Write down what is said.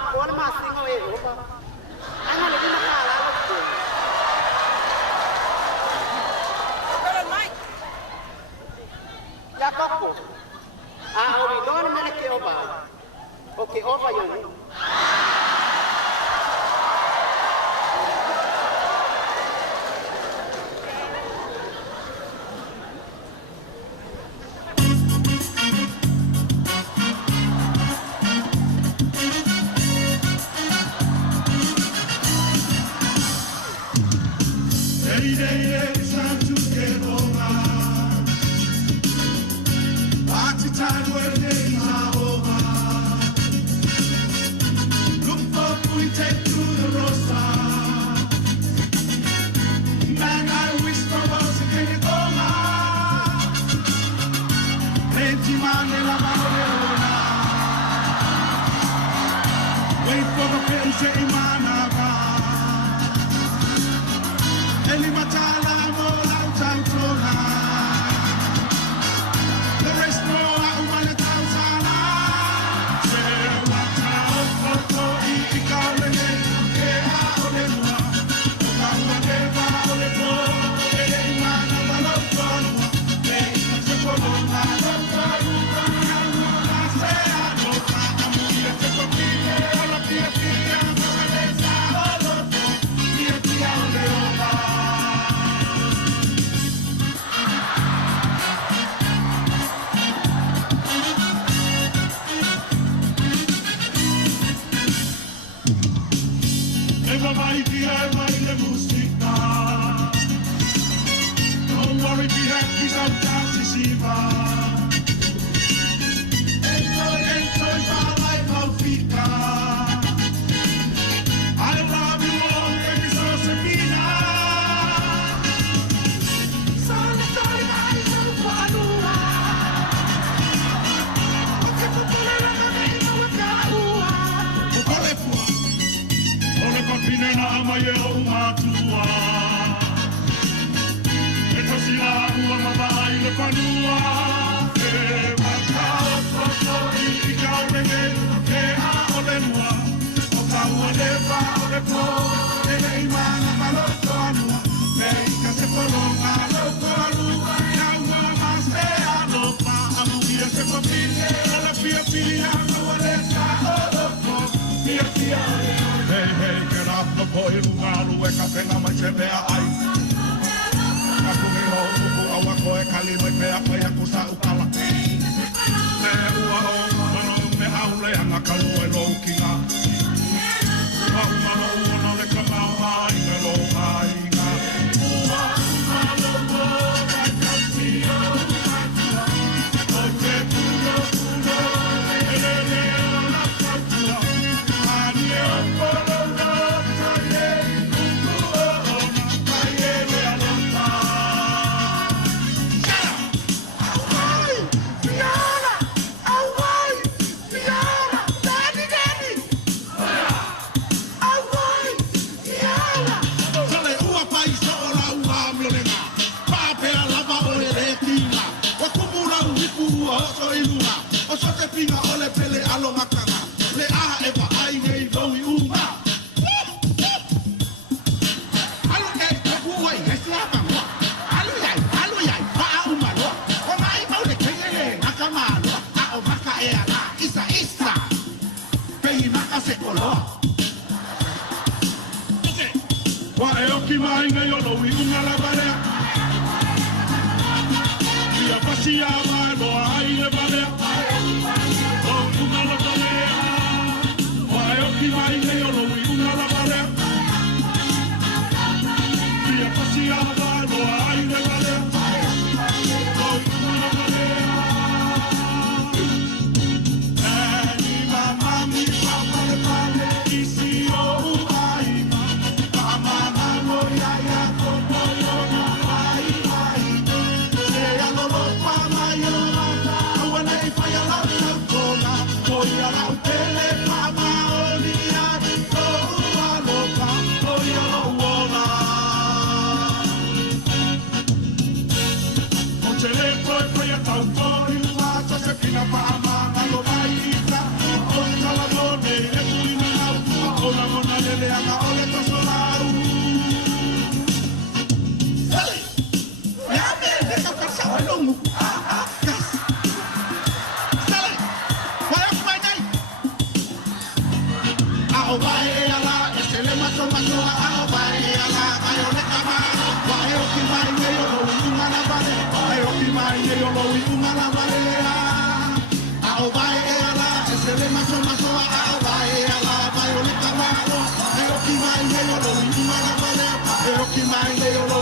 kuona masingo wewe ana le makala lo ya kapo we don't make it over okay over you Voy a la tele, mamá, olía, todo a lo ona mona lele anga ole tosolau. Hey! Mea me, neka persa walongu. Yes! Sale! Waya kumai nai! Ao vai e ala, esele maso maso ao vai e ala, ayo neka maro. Wae o ki mai ne yo lo unga na vale, wae o ki mai ne yo lo unga na vale. Ao vai e ala, esele maso maso ao vai e ala, vai o neka maro. Wae o ki mai ne yo lo unga na vale, wae o ki mai ne yo lo